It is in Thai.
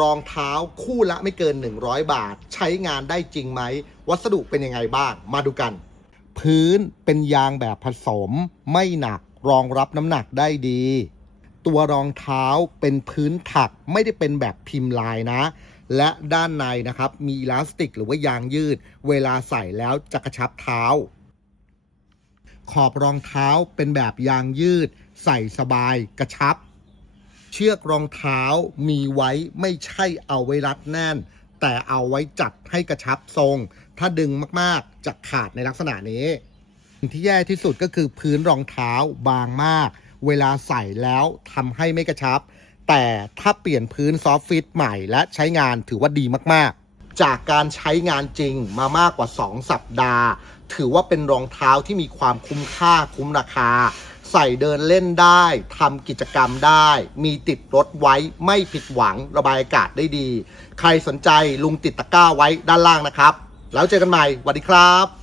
รองเท้าคู่ละไม่เกิน 100 บาท ใช้งานได้จริงไหม วัสดุเป็นยังไงบ้าง มาดูกัน พื้นเป็นยางแบบผสม ไม่หนักรองรับน้ำหนักได้ดี ตัวรองเท้าเป็นพื้นถักไม่ได้เป็นแบบพิมพ์ลายนะ และด้านในนะครับมีอิลาสติกหรือว่ายางยืด เวลาใส่แล้วจะกระชับเท้า ขอบรองเท้าเป็นแบบยางยืด ใส่สบายกระชับ เชือกรองเท้ามีไว้ไม่ใช่เอาไว้รัดแน่น แต่เอาไว้จัดให้กระชับทรง ถ้าดึงมากๆจะขาดในลักษณะนี้สิ่งที่แย่ที่สุดก็คือพื้นรองเท้าบางมาก เวลาใส่แล้วทำให้ไม่กระชับ แต่ถ้าเปลี่ยนพื้นซอฟต์ฟิตใหม่และใช้งานถือว่าดีมากๆ จากการใช้งานจริงมามากกว่า 2 สัปดาห์ ถือว่าเป็นรองเท้าที่มีความคุ้มค่าคุ้มราคา ใส่เดินเล่นได้ทำกิจกรรมได้ มีติดรถไว้ไม่ผิดหวังระบายอากาศได้ดี ใครสนใจลุงติดตะกร้าไว้ด้านล่างนะครับ แล้วเจอกันใหม่สวัสดีครับ